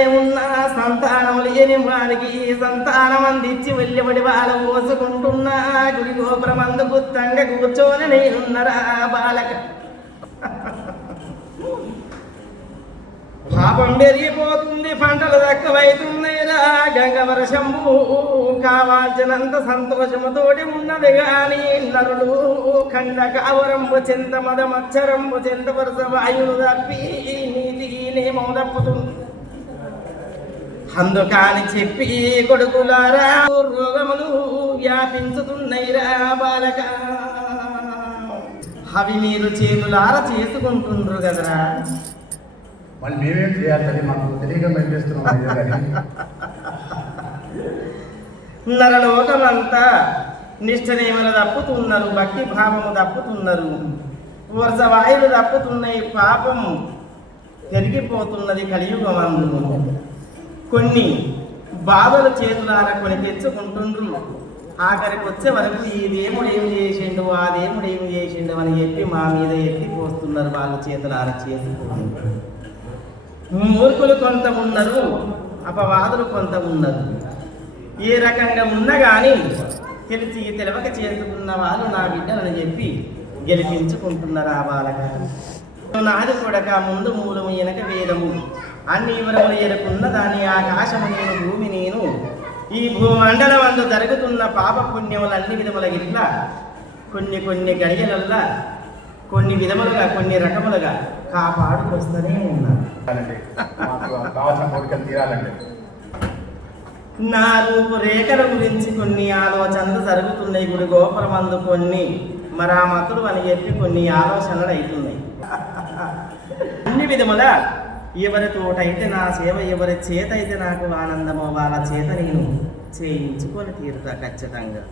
ఉన్న సంతానం లేని వారికి సంతానం అందించి వెళ్ళబడి వాళ్ళు పోసుకుంటున్నా గుడి గోపురమందు గుత్తంగా కూర్చొని నేనున్నరా బాలక పాపం పెరిగిపోతుంది, పంటలు తక్కువైతున్నాయిరా. గంగ వర్షంబు కావాల్సినంత సంతోషముతోటి ఉన్నది గాని నరుడు ఖండ కావరంబు చెంత మద మచ్చరంబు చెంత వరుస వాయువులు తప్పి నీతి నేమం తప్పుతుంది. అందుకని చెప్పి కొడుకులారా రోగములు వ్యాపించుతున్నాయిరా బాలక. అవి మీరు చేతులార చేసుకుంటుండ్రు కదరా. మళ్ళీ మేమేం చేయాలి, మాకు తెలియక మేము చేస్తున్నాం. నరలోకమంతా నిష్ఠనేమలు తప్పుతున్నారు, భక్తి భావము తప్పుతున్నారు, వరుస వాయులు తప్పుతున్నాయి, పాపం పెరిగిపోతున్నది కలియుగమందు. కొన్ని బాధలు చేతులార కొని తెచ్చుకుంటుండ్రు. ఆఖరికి వచ్చే వరకు ఈ దేవుడు ఏం చేసిండు, ఆ దేవుడు ఏం చేసిండు అని చెప్పి మా మీద ఎత్తిపోస్తున్నారు. వాళ్ళు చేతులార చేసుకుంటున్నారు. మూర్ఖులు కొంత ఉన్నారు, అపవాదులు కొంత ఉన్నారు. ఏ రకంగా ఉన్నా కానీ తెలిసి తెలవక చేసుకున్న వాళ్ళు నా బిడ్డలని చెప్పి గెలిపించుకుంటున్నారు. ఆ బాలక నాది కొడక ముందు మూలము వెనక వేదము అన్ని వివరములు ఎరుకున్న దాని ఆకాశము నేను భూమి నేను. ఈ భూమండలం అందు జరుగుతున్న పాప పుణ్యములన్ని విధముల ఇట్లా కొన్ని కొన్ని గడియలల్లా కొన్ని విధములుగా కొన్ని రకములుగా కాపాడుకొస్తూనే ఉన్నారు. నా రూపురేఖల గురించి కొన్ని ఆలోచనలు జరుగుతున్నాయి. గుడి గోపురమందు కొన్ని మరామతులు అని చెప్పి కొన్ని ఆలోచనలు అవుతున్నాయి. అన్ని విధముల ఎవరితోటైతే నా సేవ, ఎవరి చేత అయితే నాకు ఆనందమో వాళ్ళ చేత నేను చేయించుకొని తీరుతా ఖచ్చితంగా.